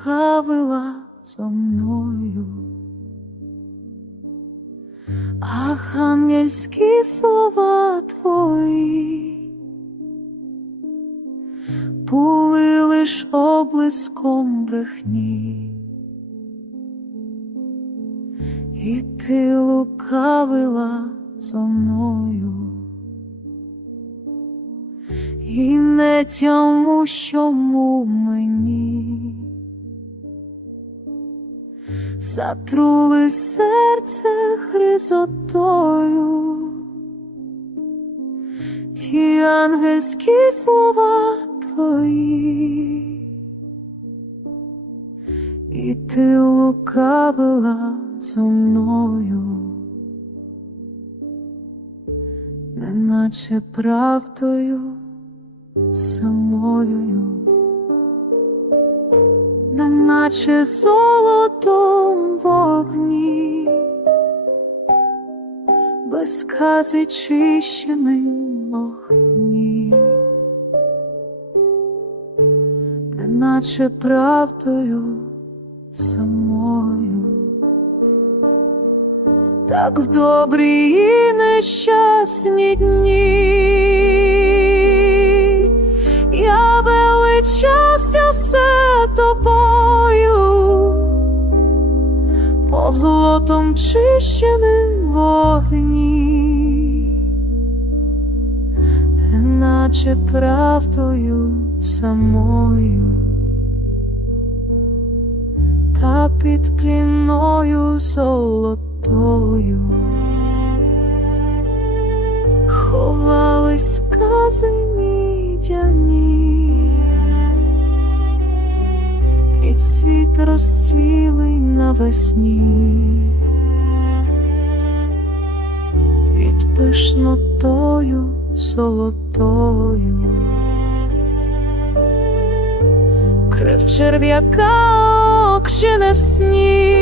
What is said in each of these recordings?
лукавила зо мною. Ах, ангельські слова твої. Були лиш облиском брехні, і ти лукавила зо мною, і не тьому, чому мені затрули серце хризотою, ті ангельські слова твої, і ти лукавила зо мною, неначе правдою самою неначе золотом вогні, без кази чищеним огні, неначе правдою самою, так в добрі і нещасні дні. Мов золотом чищеним вогні, неначе правдою самою, та під пліною золотою. Ховались скази мідяні, цвіт розцвілий навесні, під пишнотою золотою, крив черв'яка окчене в сні,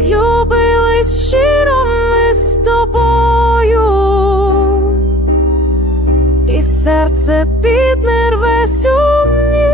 любились щиро ми з тобою, і серце піднерве сумні,